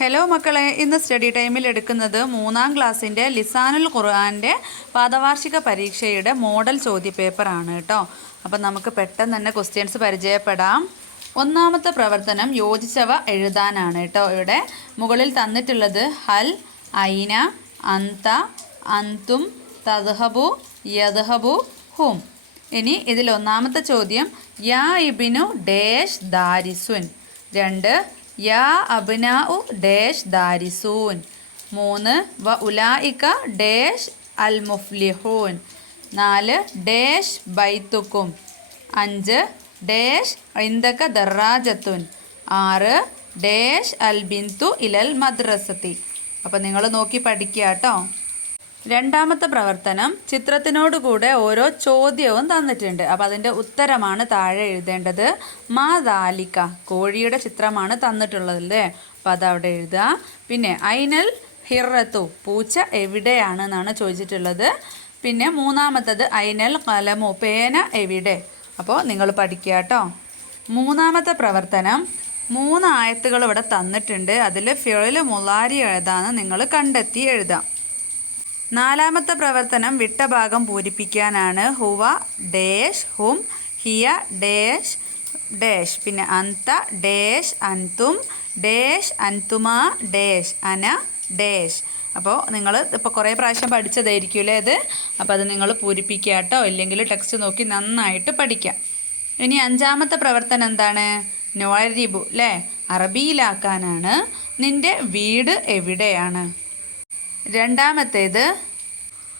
Hello മക്കളെ. ഇന്ന് study ടൈമിൽ എടുക്കുന്നത് മൂന്നാം ക്ലാസ്സിന്റെ ലിസാനുൽ ഖുർആാന്റെ പാദവാർഷിക പരീക്ഷയുടെ മോഡൽ ചോദ്യപേപ്പറാണ് കേട്ടോ. അപ്പം നമുക്ക് പെട്ടെന്ന് തന്നെ ക്വസ്റ്റ്യൻസ് പരിചയപ്പെടാം. ഒന്നാമത്തെ പ്രവർത്തനം യോജിച്ചവ എഴുതാനാണ് കേട്ടോ. ഇവിടെ മുകളിൽ തന്നിട്ടുള്ളത് ഹൽ ഐന അന്ത അന്തും തദ്ഹബു യദ്ഹബു ഹും. ഇനി ഇതിൽ ഒന്നാമത്തെ ചോദ്യം യാ ഇബിനു ഡേഷ് ദാരിസുൻ. രണ്ട് യാ അബ്നാഉ ഡേഷ് ദാരിസൂൻ. മൂന്ന് വ ഉലായിക്ക ഡേഷ് അൽ മുഫ്ലിഹൂൻ നാല് ഡേഷ് ബൈത്തുക്കും. അഞ്ച് ഡേഷ് ഐന്തക ദറാജത്തുൻ ആറ് ഡേഷ് അൽ ബിന്തു ഇലൽ മദ്രസത്തി. അപ്പം നിങ്ങൾ നോക്കി പഠിക്കുക കേട്ടോ. രണ്ടാമത്തെ പ്രവർത്തനം ചിത്രത്തിനോടുകൂടെ ഓരോ ചോദ്യവും തന്നിട്ടുണ്ട്. അപ്പം അതിന്റെ ഉത്തരമാണ് താഴെ എഴുതേണ്ടത്. മാ ദാലിക്ക കോഴിയുടെ ചിത്രമാണ് തന്നിട്ടുള്ളത് അല്ലേ? അപ്പം അതവിടെ എഴുതുക. പിന്നെ ഐനൽ ഹിറത്തു പൂച്ച എവിടെയാണ് എന്നാണ് ചോദിച്ചിട്ടുള്ളത്. പിന്നെ മൂന്നാമത്തത് ഐനൽ കലമു പേന എവിടെ? അപ്പോൾ നിങ്ങൾ പഠിക്കുക കേട്ടോ. മൂന്നാമത്തെ പ്രവർത്തനം മൂന്ന് ആയത്തുകൾ ഇവിടെ തന്നിട്ടുണ്ട്. അതിൽ ഫിഴൽ മുലാരി എഴുതാന്ന് നിങ്ങൾ കണ്ടെത്തി എഴുതാം. നാലാമത്തെ പ്രവർത്തനം വിട്ട ഭാഗം പൂരിപ്പിക്കാനാണ്. ഹുവ ഡേഷ് ഹും ഹിയ ഡേഷ് ഡേഷ്. പിന്നെ അന്ത ഡേഷ് അന്തും ഡേഷ് അന്തുമാ ഡേഷ് അന ഡേഷ്. അപ്പോൾ നിങ്ങൾ ഇപ്പോൾ കുറേ പ്രാവശ്യം പഠിച്ചതായിരിക്കുമല്ലേ അത് അപ്പോൾ അത് നിങ്ങൾ പൂരിപ്പിക്കുക കേട്ടോ. ഇല്ലെങ്കിൽ ടെക്സ്റ്റ് നോക്കി നന്നായിട്ട് പഠിക്കാം ഇനി അഞ്ചാമത്തെ പ്രവർത്തനം എന്താണ്? നോഴരിബു അല്ലേ? അറബിയിലാക്കാനാണ്. നിന്റെ വീട് എവിടെയാണ്? രണ്ടാമത്തേത്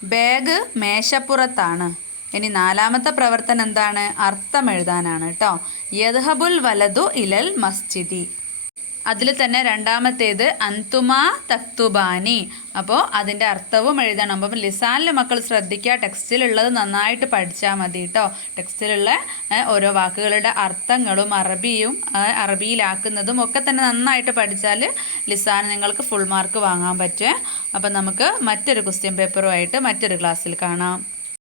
ബാഗ് മേശപ്പുറത്താണ്. ഇനി നാലാമത്തെ പ്രവർത്തനം എന്താണ്? അർത്ഥം എഴുതാനാണ് കേട്ടോ യദ്ഹബുൽ വലതു ഇലൽ മസ്ജിദി. അതിൽ തന്നെ രണ്ടാമത്തേത് അന്തുമാ തക്തുബാനി. അപ്പോൾ അതിന്റെ അർത്ഥവും എഴുതണം. അപ്പം ലിസാനിലെ മക്കൾ ശ്രദ്ധിക്കുക. ടെക്സ്റ്റിലുള്ളത് നന്നായിട്ട് പഠിച്ചാൽ മതി കേട്ടോ ടെക്സ്റ്റിലുള്ള ഓരോ വാക്കുകളുടെ അർത്ഥങ്ങളും അറബിയും അറബിയിലാക്കുന്നതും ഒക്കെ തന്നെ നന്നായിട്ട് പഠിച്ചാൽ ലിസാൻ നിങ്ങൾക്ക് ഫുൾ മാർക്ക് വാങ്ങാൻ പറ്റും. അപ്പം നമുക്ക് മറ്റൊരു ക്വസ്റ്റ്യൻ പേപ്പറുമായിട്ട് മറ്റൊരു ക്ലാസ്സിൽ കാണാം.